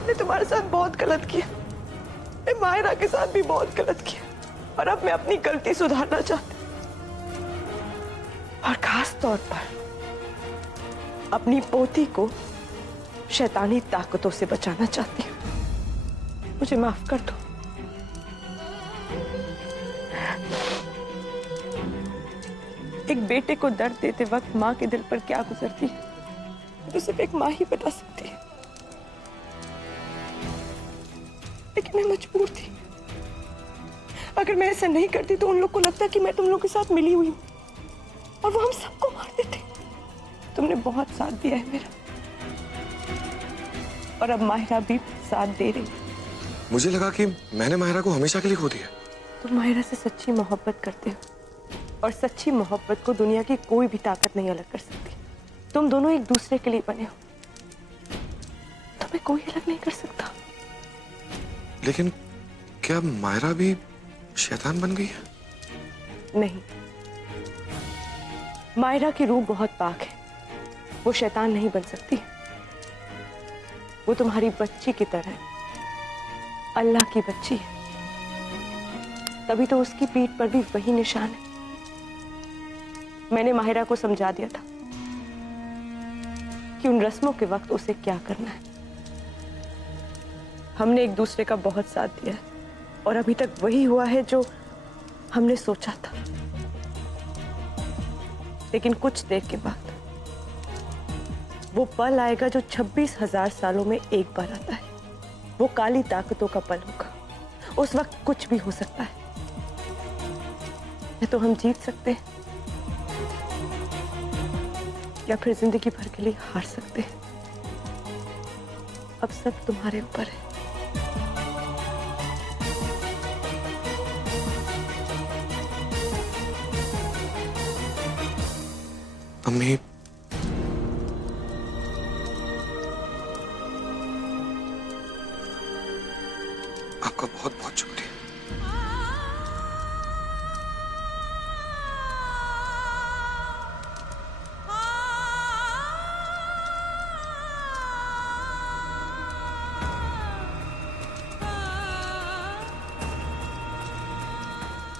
मैंने तुम्हारे साथ बहुत गलत किया, मैं मायरा के साथ भी बहुत गलत किया, और अब मैं अपनी गलती सुधारना चाहती हूँ, और खास तौर पर अपनी पोती को शैतानी ताकतों से बचाना चाहती हूँ। मुझे माफ कर दो। एक बेटे को दर्द देते वक्त माँ के दिल पर क्या गुजरती है तो सिर्फ एक माँ ही बता सकती है, लेकिन मैं मजबूर थी। अगर मैं ऐसा नहीं करती तो उन लोग को लगता कि मैं तुम लोग के साथ मिली हुई हूँ और वो हम सबको मार देते। तुमने बहुत साथ दिया है मेरा, और अब माहिरा भी साथ दे रही। मुझे लगा कि मैंने माहिरा को हमेशा के लिए खो दिया। तुम माहिरा से सच्ची मोहब्बत करते हो, और सच्ची मोहब्बत को दुनिया की कोई भी ताकत नहीं अलग कर सकती। तुम दोनों एक दूसरे के लिए बने हो, तुम्हें कोई अलग नहीं कर सकता। लेकिन क्या माहिरा भी शैतान बन गई है? नहीं, माहिरा की रूह बहुत पाक है, वो शैतान नहीं बन सकती। वो तुम्हारी बच्ची की तरह है, अल्लाह की बच्ची है, तभी तो उसकी पीठ पर भी वही निशान है। मैंने माहिरा को समझा दिया था कि उन रस्मों के वक्त उसे क्या करना है। हमने एक दूसरे का बहुत साथ दिया है, और अभी तक वही हुआ है जो हमने सोचा था। लेकिन कुछ देर के बाद वो पल आएगा जो 26,000 सालों में एक बार आता है। वो काली ताकतों का पल होगा। उस वक्त कुछ भी हो सकता है। या तो हम जीत सकते हैं, या फिर जिंदगी भर के लिए हार सकते हैं। अब सब तुम्हारे ऊपर है। अम्मी, आपका बहुत बहुत शुक्रिया।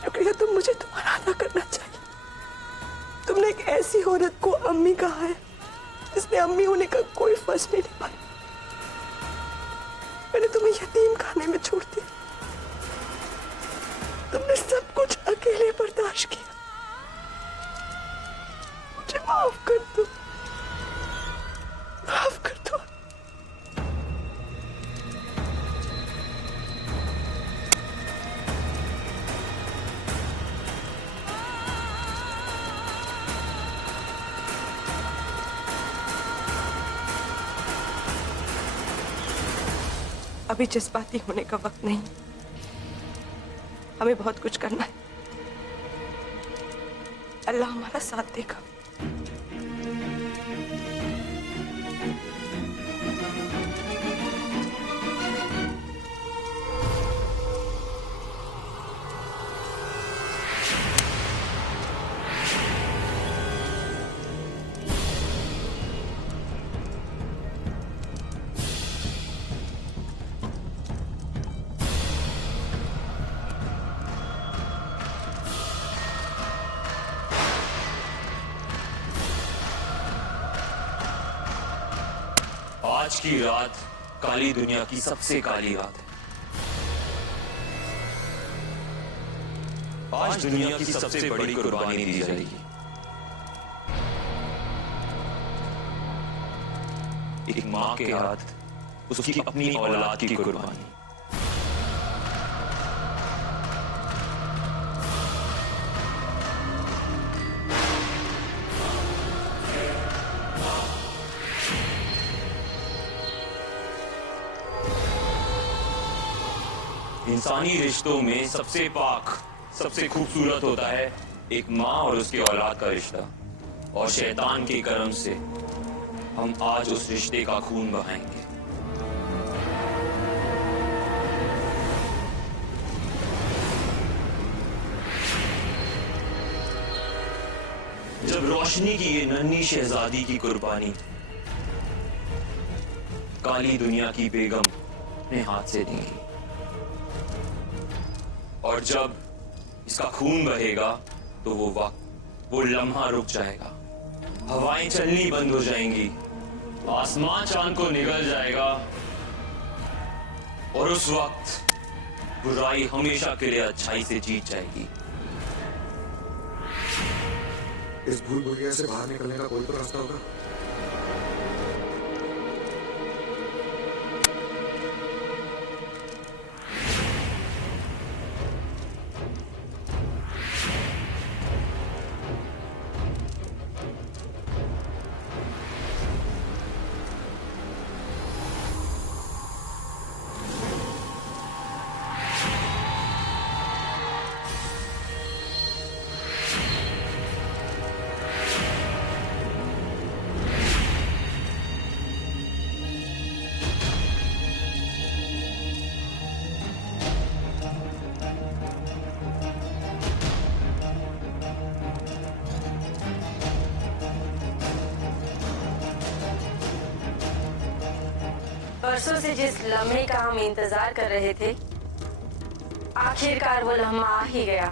शुक्रिया तो मुझे तुम्हारा अदा करना चाहिए। तुमने एक ऐसी औरत को अम्मी कहा है जिसने अम्मी होने का कोई फर्ज नहीं निभाया। मैंने तुम्हें यतीम खाने में छोड़ दिया। तुमने सब कुछ अकेले बर्दाश्त किया। मुझे माफ कर दो, माफ कर दो। अभी जज्बाती होने का वक्त नहीं, हमें बहुत कुछ करना है। अल्लाह हमारा साथ देगा। आज की रात काली दुनिया की सबसे काली रात है। आज दुनिया की सबसे बड़ी कुर्बानी दी जाएगी। एक मां के हाथ उसकी अपनी औलाद की कुर्बानी। इंसानी रिश्तों में सबसे पाक, सबसे खूबसूरत होता है एक माँ और उसकी औलाद का रिश्ता, और शैतान के कर्म से हम आज उस रिश्ते का खून बहाएंगे। जब रोशनी की ये नन्ही शहजादी की कुर्बानी काली दुनिया की बेगम अपने हाथ से देंगी। और जब इसका खून बहेगा तो वो वक्त, वो लम्हा रुक जाएगा, हवाएं चलनी बंद हो जाएंगी, आसमान चांद को निगल जाएगा, और उस वक्त बुराई हमेशा के लिए अच्छाई से जीत जाएगी। इस भूल भुलैया से बाहर निकलने का कोई तो रास्ता होगा। बरसों से जिस लम्हे का हम इंतजार कर रहे थे, आखिरकार वो लम्हा आ ही गया।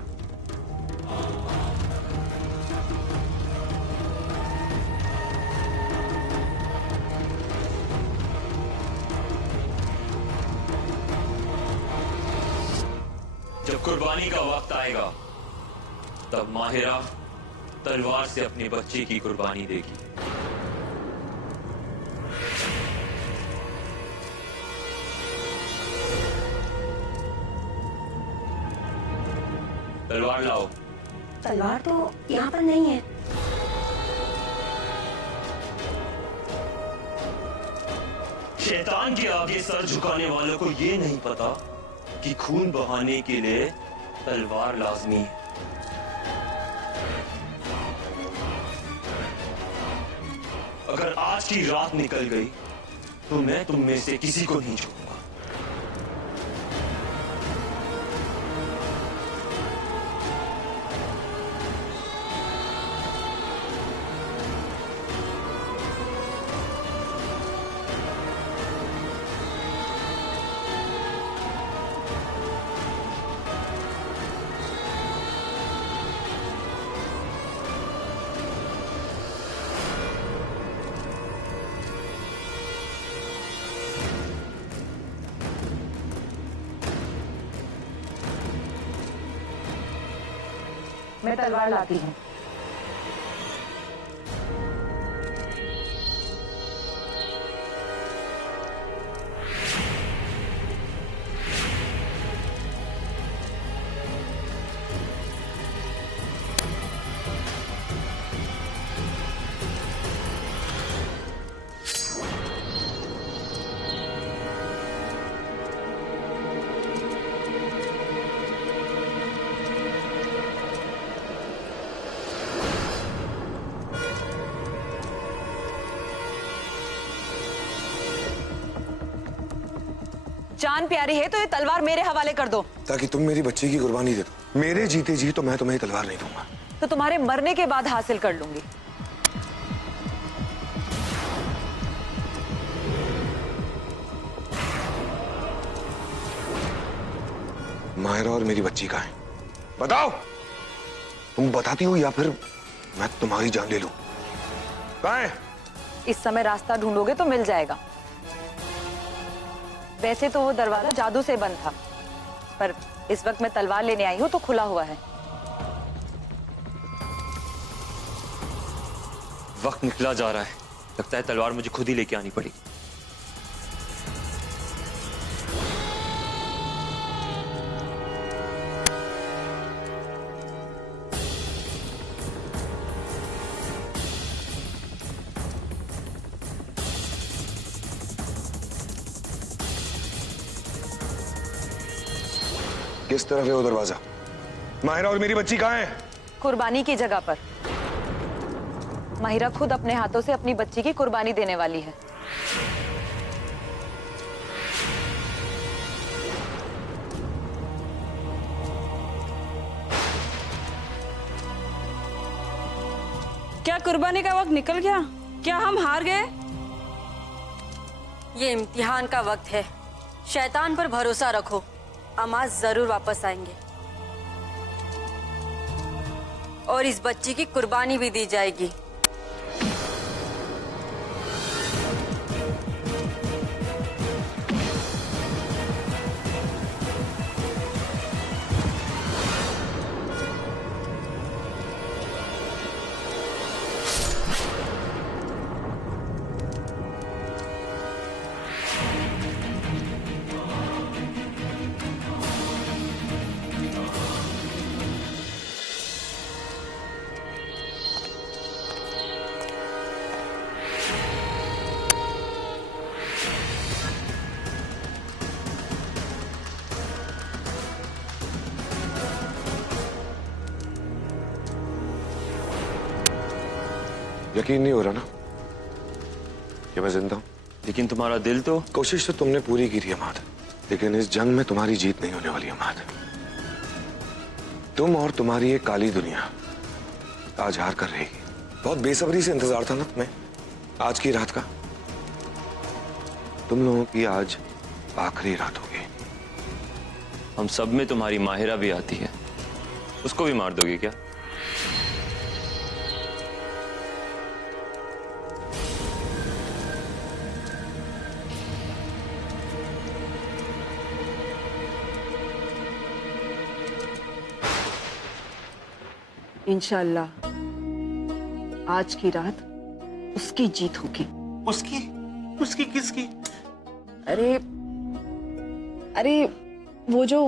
जब कुर्बानी का वक्त आएगा तब माहिरा तलवार से अपने बच्चे की कुर्बानी देगी। तलवार लाओ। तलवार तो यहाँ पर नहीं है। शैतान के आगे सर झुकाने वालों को ये नहीं पता कि खून बहाने के लिए तलवार लाजमी है। अगर आज की रात निकल गई तो मैं तुम में से किसी को नहीं छोड़ूंगा। मैं तलवार लाती हूँ। जान प्यारी है तो ये तलवार मेरे हवाले कर दो, ताकि तुम मेरी बच्ची की कुर्बानी दे दो। मेरे जीते जी तो मैं तुम्हें तलवार नहीं दूंगा। तो तुम्हारे मरने के बाद हासिल कर लूंगी। माहिरा और मेरी बच्ची कहाँ है? बताओ। तुम बताती हो या फिर मैं तुम्हारी जान ले लूं? कहाँ है? इस समय रास्ता ढूंढोगे तो मिल जाएगा। वैसे तो वो दरवाजा जादू से बंद था, पर इस वक्त मैं तलवार लेने आई हूँ तो खुला हुआ है। वक्त निकला जा रहा है, लगता है तलवार मुझे खुद ही लेके आनी पड़ेगी। किस तरफ है वो दरवाजा? माहिरा और मेरी बच्ची कहाँ है? कुर्बानी की जगह पर। माहिरा खुद अपने हाथों से अपनी बच्ची की कुर्बानी देने वाली है। क्या कुर्बानी का वक्त निकल गया? क्या हम हार गए? ये इम्तिहान का वक्त है। शैतान पर भरोसा रखो, अमाद जरूर वापस आएंगे और इस बच्ची की कुर्बानी भी दी जाएगी। यकीन नहीं हो रहा ना कि मैं जिंदा हूं? लेकिन तुम्हारा दिल तो। कोशिश तो तुमने पूरी की थी अमाद, लेकिन इस जंग में तुम्हारी जीत नहीं होने वाली अमाद। तुम और तुम्हारी ये काली दुनिया आज हार कर रहेगी। बहुत बेसब्री से इंतजार था ना तुम्हें आज की रात का। तुम लोगों की आज आखिरी रात होगी। हम सब में तुम्हारी माहिरा भी आती है, उसको भी मार दोगे क्या? इंशाअल्लाह आज की रात उसकी जीत होगी। उसकी? उसकी किसकी? अरे अरे वो जो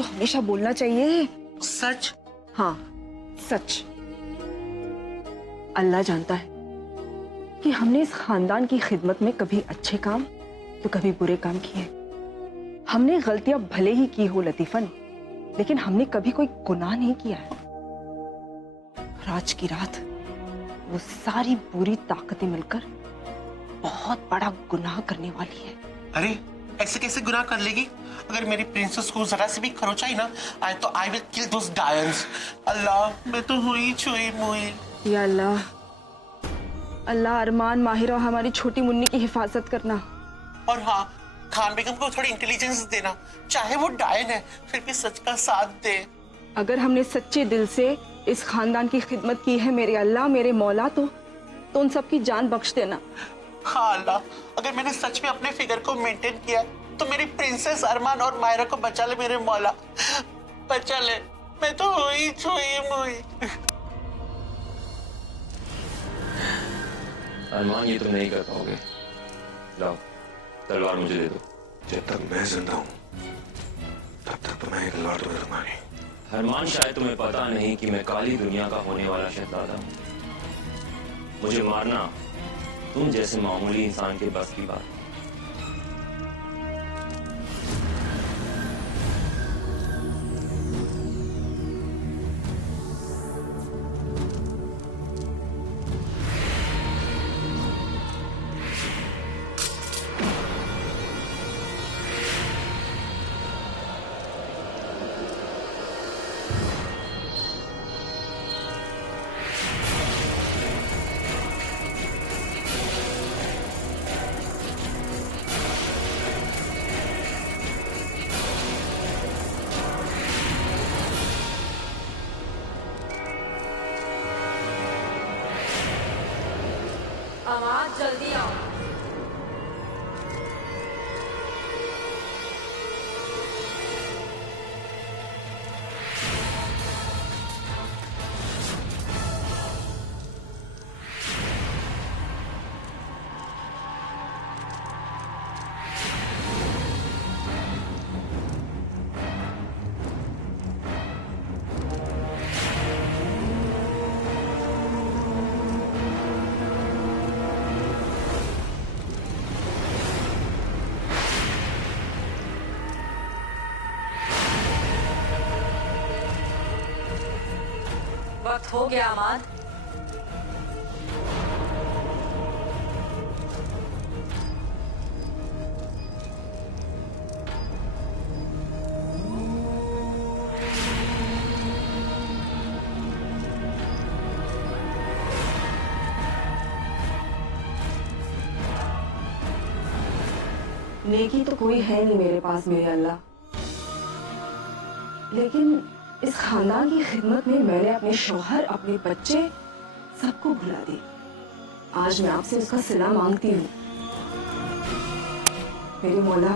हमेशा बोलना चाहिए सच? हाँ सच। अल्लाह जानता है कि हमने इस खानदान की खिदमत में कभी अच्छे काम तो कभी बुरे काम किए। हमने गलतियां भले ही की हो लतीफन, लेकिन हमने कभी कोई गुनाह नहीं किया है। और आज की रात वो सारी बुरी ताकतें मिलकर बहुत बड़ा गुनाह करने वाली है। अरे ऐसे कैसे गुनाह कर लेगी? अगर मेरी प्रिंसेस को जरा से भी खरोचा ही ना आए तो आई विल किल दोस डायंस। अल्लाह, मैं तो हुई छुई मुई। या अल्लाह, अल्लाह अरमान, माहिरा और हमारी छोटी मुन्नी की हिफाजत करना। और हाँ, खान बेगम को थोड़ी इंटेलिजेंस देना, चाहे वो डायन है फिर भी सच का साथ दे। अगर हमने सच्चे दिल से इस खानदान की खिदमत की है मेरे अल्लाह, मेरे मौला, तो उन सब की जान बख्श देना। हाँ अल्लाह, अगर मैंने सच में अपने फिगर को मेंटेन किया तो मेरी प्रिंसेस अरमान और मायरा को बचा ले मेरे मौला, बचा ले। मैं तो हुई छुई मुई। अरमान, ये तुम नहीं कर पाओगे। लाओ तलवार मुझे दे दो। जब तक मैं जिंदा हूं तब तक तो मैं एक लौट दूंगा नहीं। अरमान, शायद तुम्हें पता नहीं कि मैं काली दुनिया का होने वाला शहजादा हूं। मुझे मारना तुम जैसे मामूली इंसान के बस की बात। अमाद, जल्दी आओ। वक्त हो गया अमाद। नेकी तो कोई है नहीं मेरे पास मेरे अल्लाह, लेकिन इस खानदान की खिदमत में मैंने अपने शौहर, अपने बच्चे सबको भुला दिया। आज मैं आपसे उसका सिला मांगती हूँ। मेरे मौला,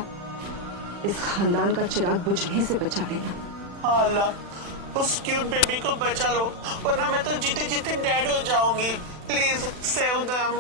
इस खानदान का चिराग बुझने से बचा लेना। अल्लाह, उस क्यूट बेबी को बचा लो, वरना मैं तो जीते जीते डेड हो जाऊंगी। Please save them.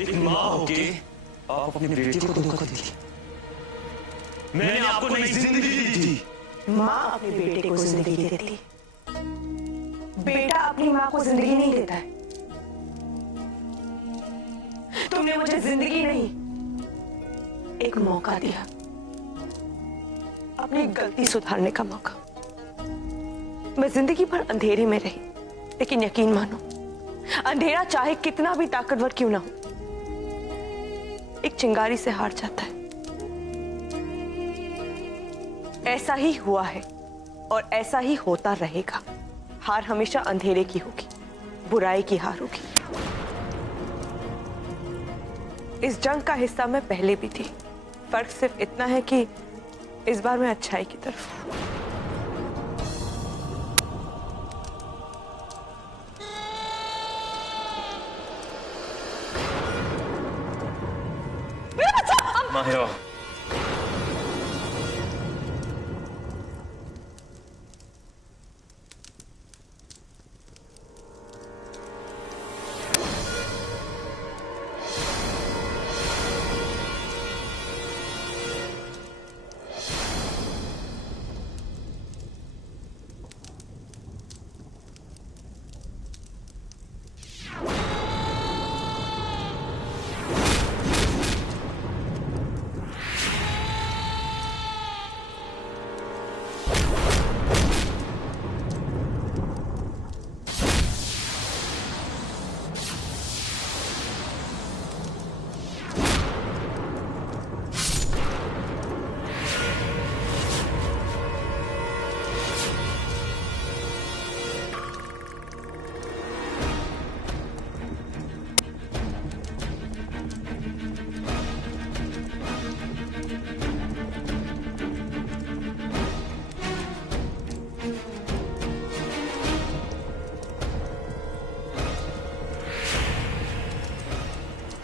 एक माँ होके आप अपने बेटे को धोखा दी। मैंने आपको नई जिंदगी दी थी। माँ अपने बेटे को जिंदगी देती, बेटा अपनी माँ को जिंदगी नहीं देता है। तुमने मुझे जिंदगी नहीं, एक मौका दिया, अपनी गलती सुधारने का मौका। मैं जिंदगी भर अंधेरे में रही, लेकिन यकीन मानो, अंधेरा चाहे कितना भी ताकतवर क्यों ना हो, एक चिंगारी से हार जाता है। ऐसा ही हुआ है और ऐसा ही होता रहेगा। हार हमेशा अंधेरे की होगी, बुराई की हार होगी। इस जंग का हिस्सा मैं पहले भी थी, फर्क सिर्फ इतना है कि इस बार मैं अच्छाई की तरफ हूं। माहिरा,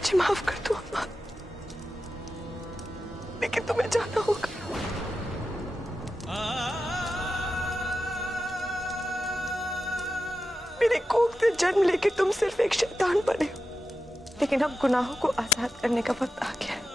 मुझे माफ कर दो अम्मा, लेकिन तुम्हें जाना होगा। मेरी कोख से जन्म लेके तुम सिर्फ एक शैतान बने हो, लेकिन अब गुनाहों को आजाद करने का वक्त आ गया है।